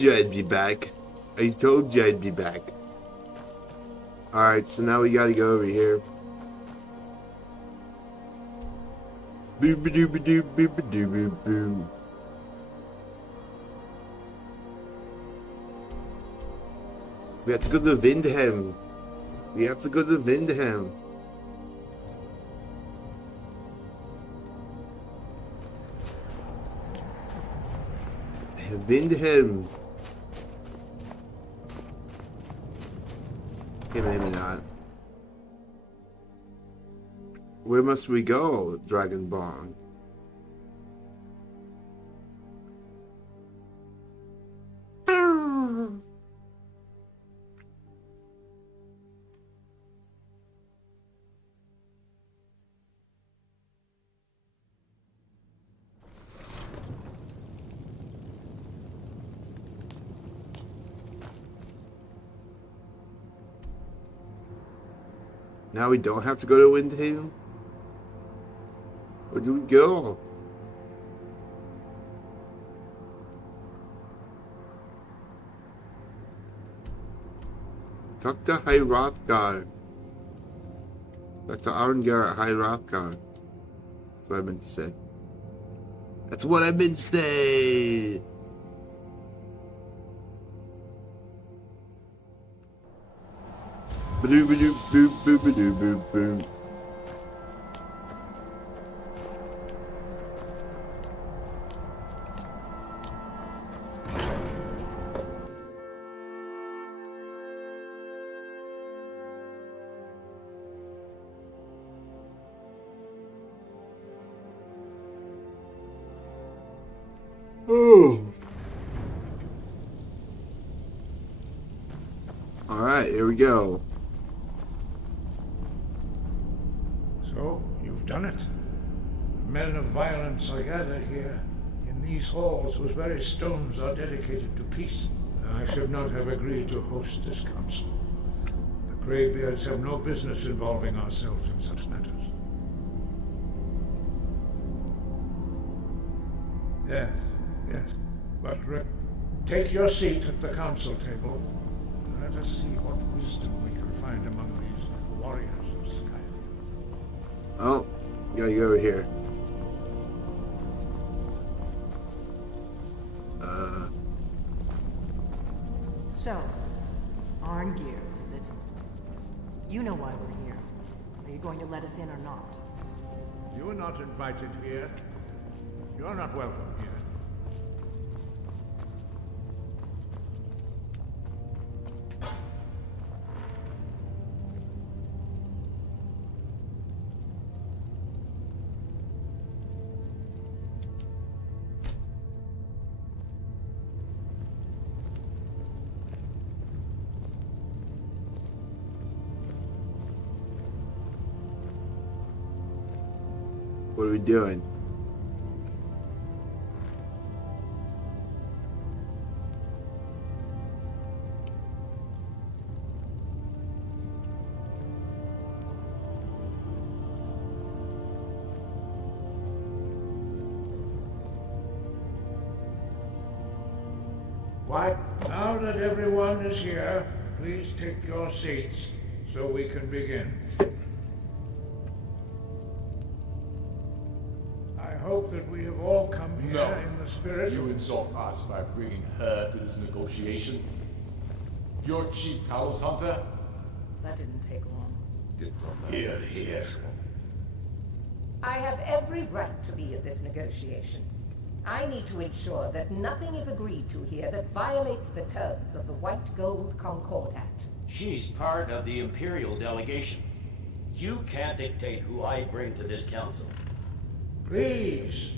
You I'd be back. I told you I'd be back. Alright, so now we gotta go over here. Boo ba doo ba doo boo ba doo boo boo. We have to go to Windham. We have to go to Windham. Windham. Okay, maybe not. Where must we go, Dragonborn? Now we don't have to go to Windhaven? Where do we go? Talk to High Rothgar. Talk to Arngar at High Rothgar. That's what I meant to say. That's what I meant to say! Ba-doo ba-doo boo boo ba-doo boo boo. Alright, here we go. So, you've done it. Men of violence are gathered here, in these halls whose very stones are dedicated to peace. I should not have agreed to host this council. The Greybeards have no business involving ourselves in such matters. Yes. But take your seat at the council table. Let us see what wisdom we can find among these warriors of Skyrim. Oh, you gotta go over here. So, Arngeir, is it? You know why we're here. Are you going to let us in or not? You are not invited here. You're not welcome here. What are we doing? What? Now that everyone is here, please take your seats so we can begin. I hope that we have all come here in the spirit You of... insult us by bringing her to this negotiation. Your chief Talos Hunter? That didn't take long. Here. I have every right to be at this negotiation. I need to ensure that nothing is agreed to here that violates the terms of the White Gold Concordat. She's part of the Imperial delegation. You can't dictate who I bring to this council. Please,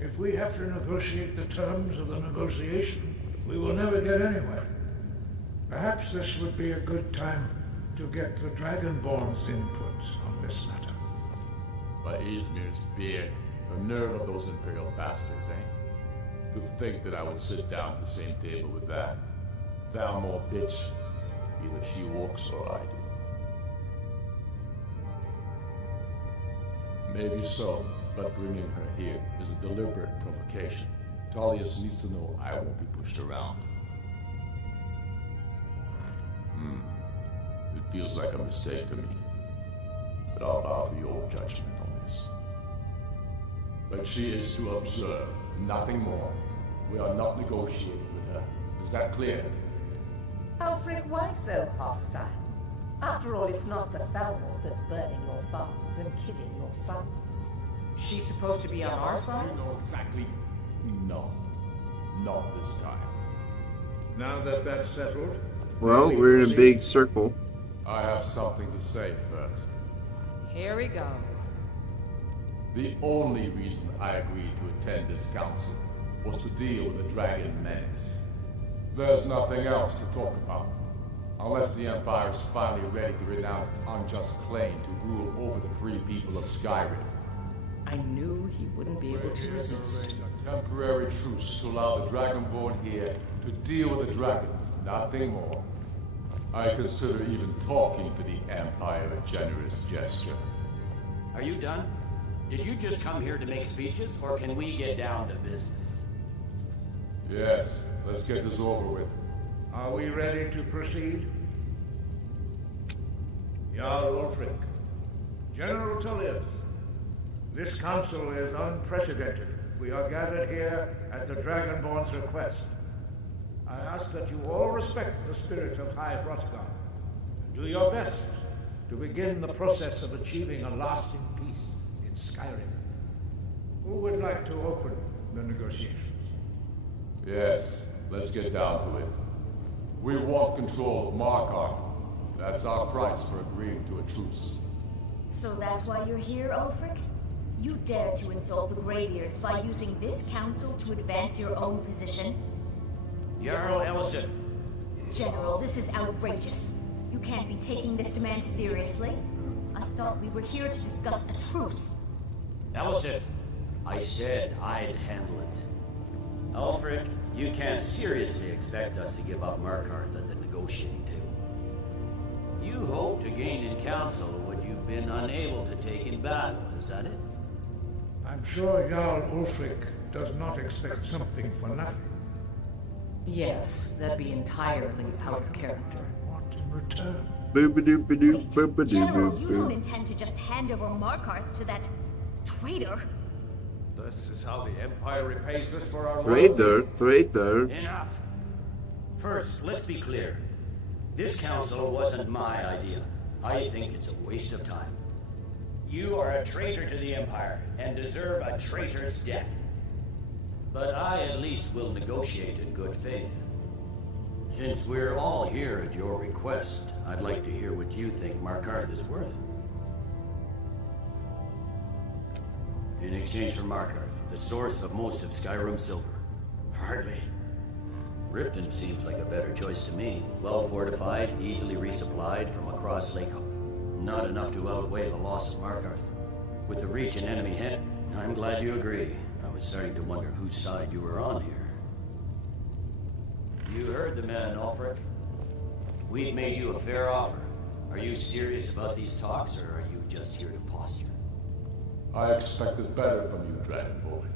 if we have to negotiate the terms of the negotiation, we will never get anywhere. Perhaps this would be a good time to get the Dragonborn's input on this matter. By Izmir's beard, the nerve of those Imperial bastards, eh? To think that I would sit down at the same table with that. Thou more bitch. Either she walks or I do. Maybe so, but bringing her here is a deliberate provocation. Tullius needs to know I won't be pushed around. It feels like a mistake to me. But I'll bow to your judgment on this. But she is to observe, nothing more. We are not negotiating with her. Is that clear? Alfred, why so hostile? After all, it's not the Thalmor that's burning your fathers and killing your sons. She's supposed to be on our side? You know exactly. No. Not this time. Now that that's settled... Well, we're in a big circle. I have something to say first. Here we go. The only reason I agreed to attend this council was to deal with the dragon menace. There's nothing else to talk about. Unless the Empire is finally ready to renounce its unjust claim to rule over the free people of Skyrim. I knew he wouldn't be able to resist. A temporary truce to allow the Dragonborn here to deal with the dragons, nothing more. I consider even talking to the Empire a generous gesture. Are you done? Did you just come here to make speeches, or can we get down to business? Yes, let's get this over with. Are we ready to proceed? Jarl Ulfric, General Tullius, this council is unprecedented. We are gathered here at the Dragonborn's request. I ask that you all respect the spirit of High Hrothgar and do your best to begin the process of achieving a lasting peace in Skyrim. Who would like to open the negotiations? Yes, let's get down to it. We want control of Markarth. That's our price for agreeing to a truce. So that's why you're here, Ulfric? You dare to insult the Greybeards by using this council to advance your own position? Jarl Elisif. General, this is outrageous. You can't be taking this demand seriously. I thought we were here to discuss a truce. Elisif, I said I'd handle it. Ulfric, you can't seriously expect us to give up Markarth at the negotiating table. You hope to gain in council what you've been unable to take in battle, is that it? I'm sure Jarl Ulfric does not expect something for nothing. Yes, that'd be entirely out of character. What in return? Boop-a-doop-a-doop, Wait, General, boop-a-doop-a-doop. you don't intend to just hand over Markarth to that traitor? This is how the Empire repays us for our Traitor. Enough! First, let's be clear. This council wasn't my idea. I think it's a waste of time. You are a traitor to the Empire, and deserve a traitor's death. But I at least will negotiate in good faith. Since we're all here at your request, I'd like to hear what you think Markarth is worth. In exchange for Markarth, the source of most of Skyrim's silver. Hardly. Riften seems like a better choice to me. Well fortified, easily resupplied from across Lake. Not enough to outweigh the loss of Markarth. With the Reach an enemy hit, I'm glad you agree. I was starting to wonder whose side you were on here. You heard the man, Ulfric. We've made you a fair offer. Are you serious about these talks, or are you just here to posture? I expected better from you, Dragonborn.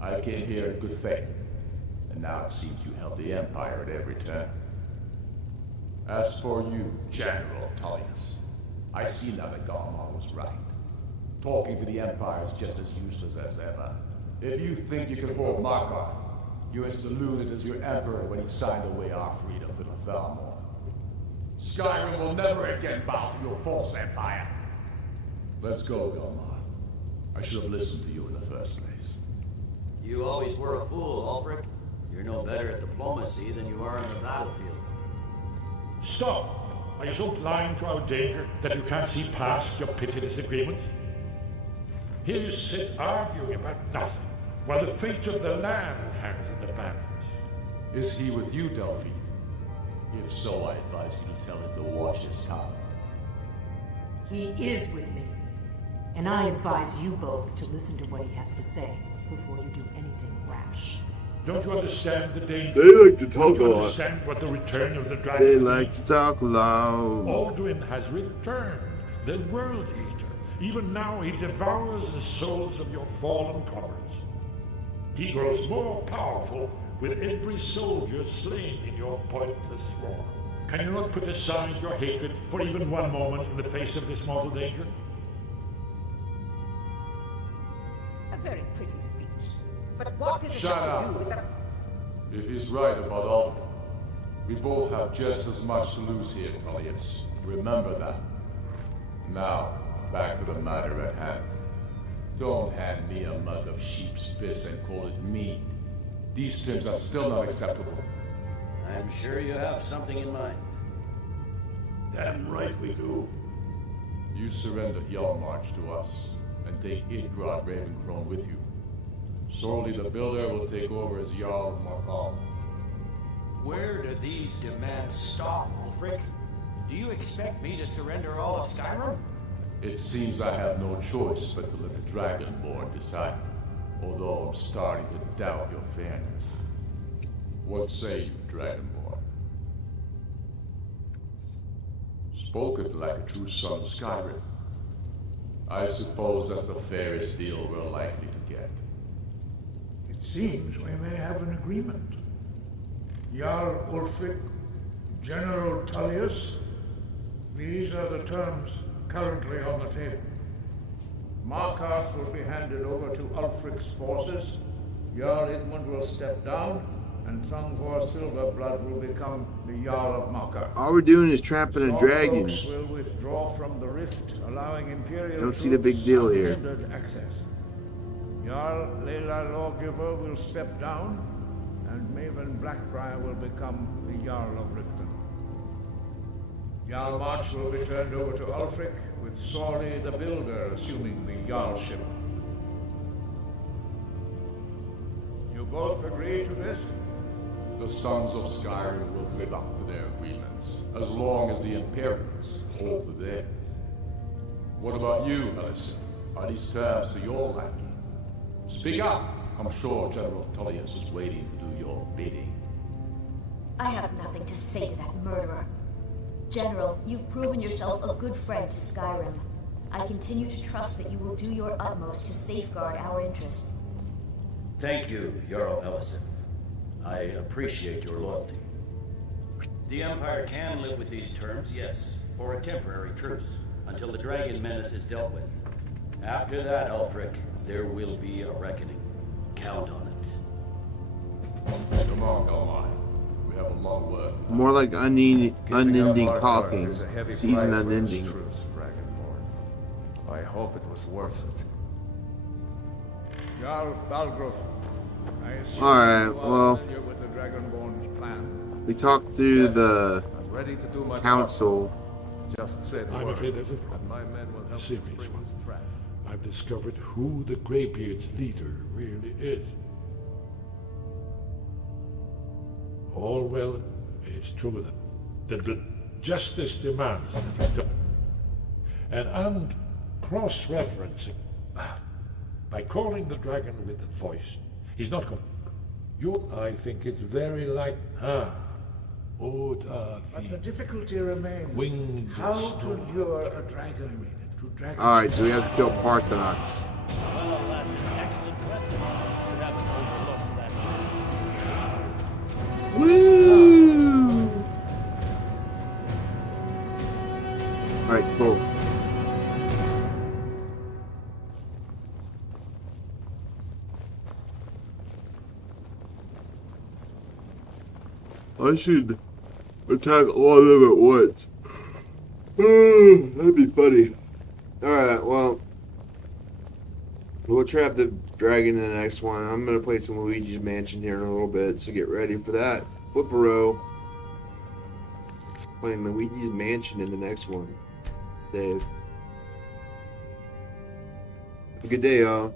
I came here in good faith, and now it seems you help the Empire at every turn. As for you, General Tullius, I see now that Garmar was right. Talking to the Empire is just as useless as ever. If you think you can hold Markarth, you're as deluded as your Emperor when he signed away our freedom to the Thalmor. Skyrim will never again bow to your false empire. Let's go, Garmar. I should have listened to you in the first place. You always were a fool, Ulfric. You're no better at diplomacy than you are on the battlefield. Stop! Are you so blind to our danger that you can't see past your petty disagreements? Here you sit arguing about nothing, while the fate of the land hangs in the balance. Is he with you, Delphine? If so, I advise you to tell him to watch his tongue. He is with me. And I advise you both to listen to what he has to say before you do anything rash. Don't you understand the danger? They like to talk Don't you a lot. understand what the return of the dragon They means? like to talk loud. Alduin has returned, the World Eater. Even now he devours the souls of your fallen comrades. He grows more powerful with every soldier slain in your pointless war. Can you not put aside your hatred for even one moment in the face of this mortal danger? A very pretty speech. But what does it Shut have to up. do with the... If he's right about all of it, we both have just as much to lose here, Tullius. Remember that. Now, back to the matter at hand. Don't hand me a mug of sheep's piss and call it mead. These terms are still not acceptable. I'm sure you have something in mind. Damn right we do. You surrender Yarmarch to us, and take Idgrod Ravencrone with you. Sorely the Builder will take over as Jarl of Markal. Where do these demands stop, Ulfric? Do you expect me to surrender all of Skyrim? It seems I have no choice but to let the Dragonborn decide, although I'm starting to doubt your fairness. What say you, Dragonborn? Spoken like a true son of Skyrim. I suppose that's the fairest deal we're likely to get. It seems we may have an agreement. Jarl Ulfric, General Tullius, these are the terms currently on the table. Markarth will be handed over to Ulfric's forces, Jarl Idmund will step down, and Thungvor Silverblood will become the Jarl of Markarth. All we're doing is trapping a dragon. Stormcloaks will withdraw from the rift, allowing Imperial Don't see the big troops deal here. unhindered access. Jarl Layla Lawgiver will step down, and Maven Blackbriar will become the Jarl of Riften. Jarl March will be turned over to Ulfric, with Sorley the Builder assuming the Jarlship. You both agree to this? The sons of Skyrim will live up to their agreements, as long as the Imperials hold to theirs. What about you, Alicent? Are these terms to your liking? Speak up! I'm sure General Tullius is waiting to do your bidding. I have nothing to say to that murderer. General, you've proven yourself a good friend to Skyrim. I continue to trust that you will do your utmost to safeguard our interests. Thank you, Jarl Elisif. I appreciate your loyalty. The Empire can live with these terms, yes, for a temporary truce, until the dragon menace is dealt with. After that, Ulfric, there will be a reckoning. Count on it. Come on, Galmai. We have a long work. More like unending talking. Is a heavy Season price for this unending. truce, Dragonborn. I hope it was worth it. Jarl Balgruuf, I assume Alright, you are well, familiar with the Dragonborn's plan. we talked through the I'm ready to do my council. part. Just say the I'm word, afraid there's a and problem. my men will help Serious us bring one. this trap. I've discovered who the Greybeard's leader really is. All well, it's true that the justice demands that he does. And I'm cross-referencing by calling the dragon with the voice. He's not going. I think it's very like But the difficulty remains Winged how storm. to lure a dragon to dragon. Alright, so we have to kill Parthenos. Well, that's an excellent question. You haven't overlooked that. Woo! Alright, cool. I should attack all of them at once. That'd be funny. Alright, well, we'll trap the dragon in the next one. I'm going to play some Luigi's Mansion here in a little bit, so get ready for that. Flipper-o. Playing Luigi's Mansion in the next one. Save. Have a good day, y'all.